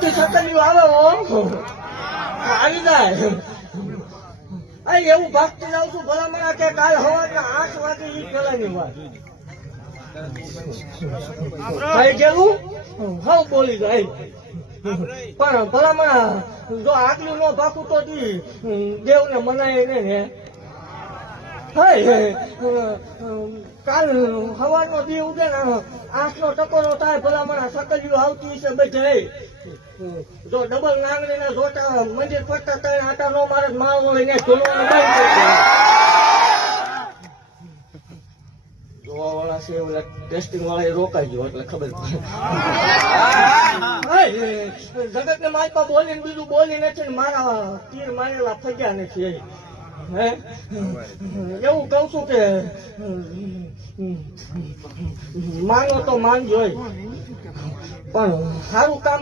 બધી છકલીઓ આવે આવી જાય. એવું ભાગતી જાઉં છું ભલામણા કે કાલ સવારના 8 વાગે ઈ પેલાની વાત થઈ ગયેલું હવ બોલી જાય. પણ ભલામણા જો આગલું નો ભાગું તો દેવને મનાય ને કાલ સવારનો દી ઉગે ને 8નો ટકોરો થાય ભલામણા સકલીઓ આવતી છે બધે. જો ડબલ નાંગણી ના જોતા મંદિર ફરતા કઈ આટા નો મારે માળો લઈને ઢોલવાનું બંધ કરી જોવા વાળા છે ઓલા ટેસ્ટિંગ વાળા રોકાઈ ગયો એટલે ખબર જગત ને મારી પાસે બોલીને બીજું બોલી નથી ને મારા તીર મારેલા ફગ્યા નથી. એવું કઉ છું કે માનો તો માનજો પણ સારું કામ